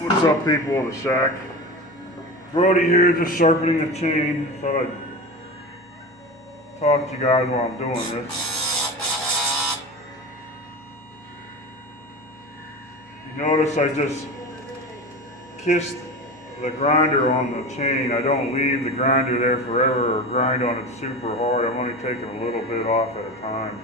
What's up, people of the shack? Brody here, just sharpening the chain. Thought I'd talk to you guys while I'm doing this. You notice I just kissed the grinder on the chain. I don't leave the grinder there forever or grind on it super hard. I'm only taking a little bit off at a time.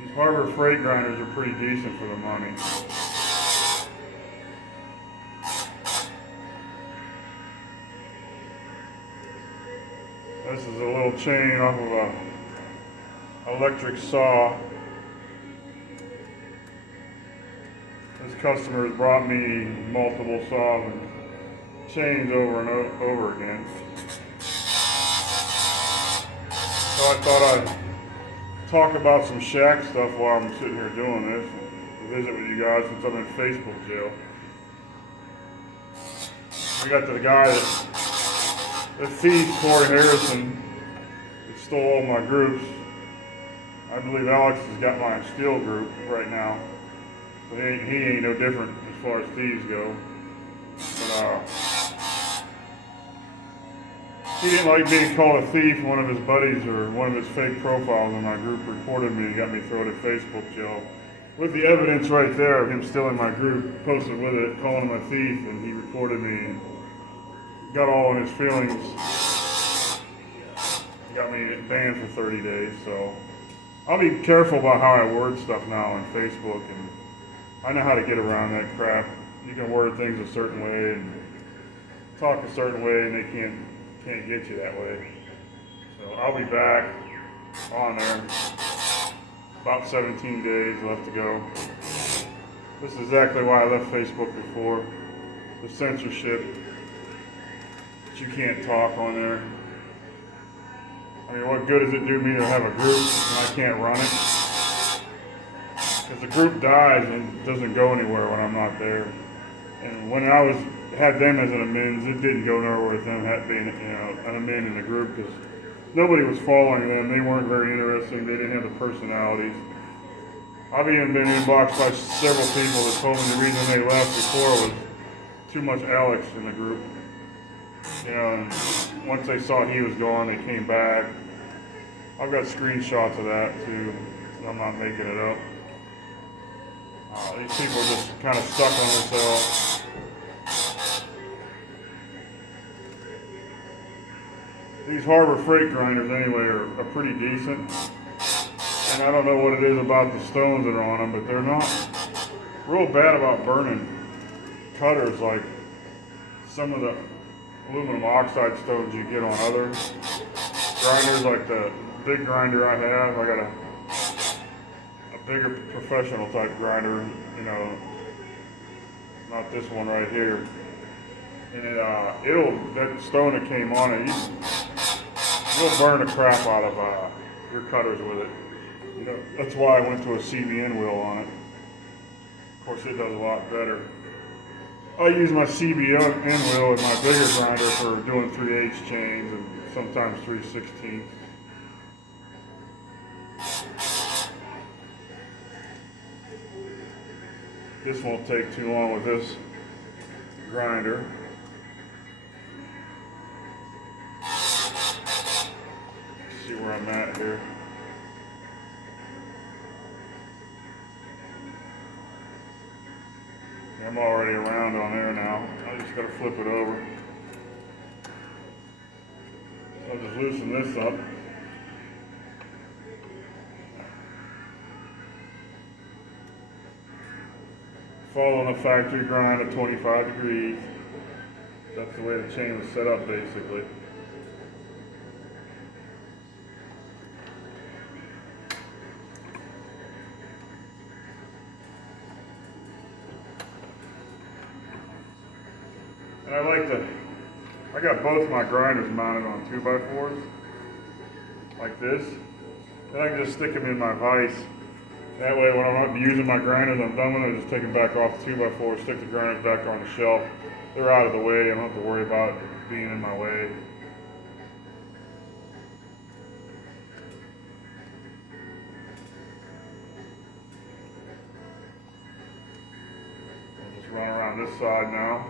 These Harbor Freight grinders are pretty decent for the money. This is a little chain off of a electric saw. This customer has brought me multiple saws and chains over and over again. So I thought I'd talk about some shack stuff while I'm sitting here doing this, and visit with you guys since I'm in Facebook jail. We got the guy the thief, Corey Harrison, that stole all my groups. I believe Alex has got my steel group right now. But he ain't no different as far as thieves go. But he didn't like being called a thief. One of his buddies or one of his fake profiles in my group reported me and got me thrown in Facebook jail. With the evidence right there of him stealing my group, posted with it, calling him a thief, and he reported me and got all in his feelings. Got me banned for 30 days, so I'll be careful about how I word stuff now on Facebook, and I know how to get around that crap. You can word things a certain way and talk a certain way, and they can't get you that way. So I'll be back on there. About 17 days left to go. This is exactly why I left Facebook before. The censorship. You can't talk on there. I mean, what good does it do me to have a group when I can't run it? Because the group dies and doesn't go anywhere when I'm not there. And when I had them as an amends, it didn't go nowhere with them being, an amend in the group, because nobody was following them. They weren't very interesting. They didn't have the personalities. I've even been inboxed by several people that told me the reason they left before was too much Alex in the group. And once they saw he was gone, they came back. I've got screenshots of that too, so I'm not making it up. These people are just kind of stuck on themselves. These Harbor Freight grinders anyway are pretty decent. And I don't know what it is about the stones that are on them, but they're not real bad about burning cutters like some of the aluminum oxide stones you get on other grinders, like the big grinder I have. I got a bigger professional type grinder, not this one right here. And that stone that came on it, you'll burn the crap out of your cutters with it. That's why I went to a CBN wheel on it. Of course, it does a lot better. I use my CBN wheel with my bigger grinder for doing 3/8 chains and sometimes 3/16. This won't take too long with this grinder. Let's see where I'm at here. I'm already around on there now. I just gotta flip it over. So I'll just loosen this up. Following a factory grind at 25 degrees. That's the way the chain was set up basically. And I got both my grinders mounted on 2x4s, like this. Then I can just stick them in my vise. That way when I'm not using my grinders, I'm done with them, I just take them back off the 2x4, stick the grinders back on the shelf. They're out of the way, I don't have to worry about being in my way. on this side now.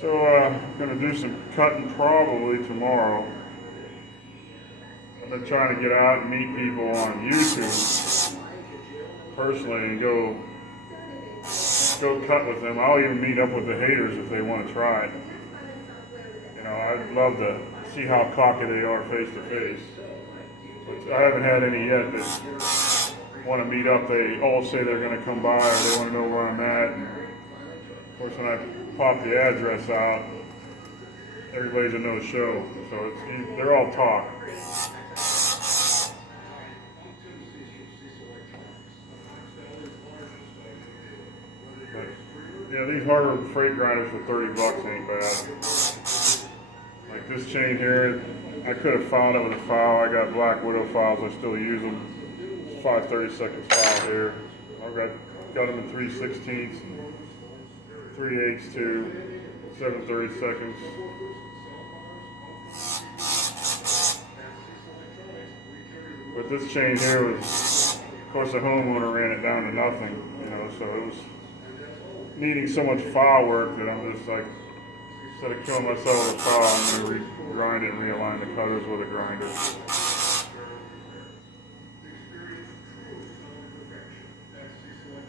So I'm going to do some cutting probably tomorrow. I've been trying to get out and meet people on YouTube personally and go cut with them. I'll even meet up with the haters if they want to try it. You know, I'd love to see how cocky they are face to face. But I haven't had any yet that want to meet up. They all say they're going to come by or they want to know where I'm at. And of course, when I pop the address out, everybody's a no-show. So they're all talk. But yeah, these hardwood freight grinders for $30 ain't bad. Like this chain here, I could have filed it with a file. I got Black Widow files. I still use them. It's 5/32 file here. I've got them in 3/16, 3/8 to 7/32. But this chain here was, of course, the homeowner ran it down to nothing, you know, so it was needing so much file work that I'm just like, instead of killing myself with a file, I'm going to grind it and realign the cutters with a grinder.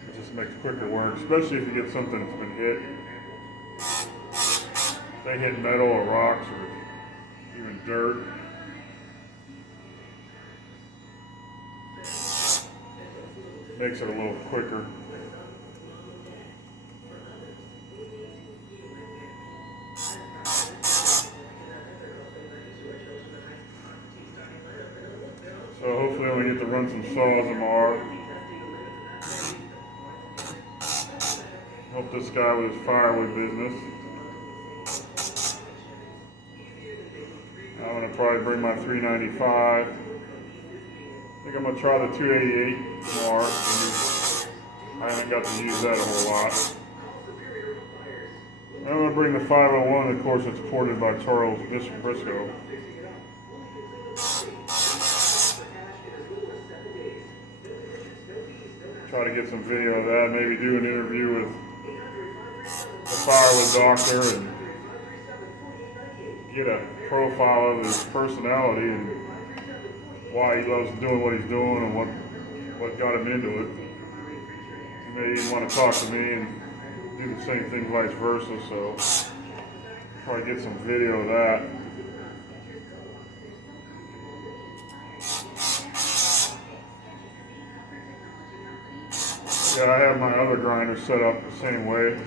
It just makes quicker work, especially if you get something that's been hit. If they hit metal or rocks or even dirt. Makes it a little quicker. So hopefully we get to run some saws tomorrow. Help this guy with his firewood business. I'm going to probably bring my 395. I think I'm going to try the 288 tomorrow. I haven't got to use that a whole lot. I'm going to bring the 501, of course it's ported by Charles Briscoe. Try to get some video of that, maybe do an interview with the firewood doctor and get a profile of his personality and why he loves doing what he's doing and what got him into it. He may even want to talk to me and do the same thing vice versa, so probably get some video of that. Yeah, I have my other grinder set up the same way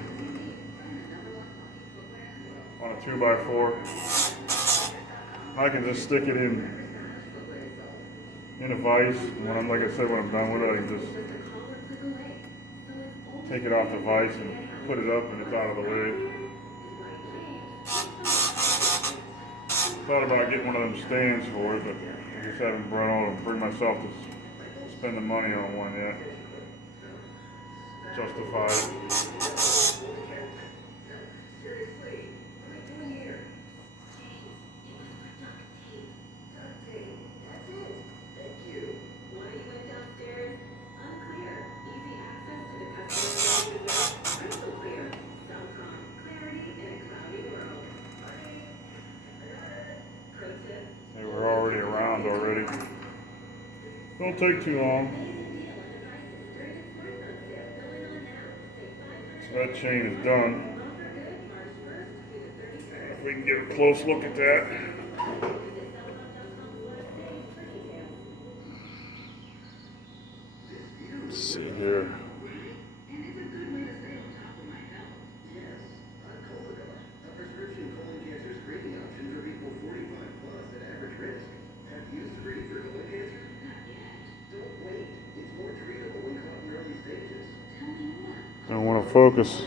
on a 2x4. I can just stick it in a vise, and when like I said, when I'm done with it, I can just take it off the vise and put it up and it's out of the way. Thought about getting one of them stands for it, but I just haven't bring myself to spend the money on one yet. Justify it. They were already around already. Don't take too long. So that chain is done. If we can get a close look at that. Let's see here. Don't want to focus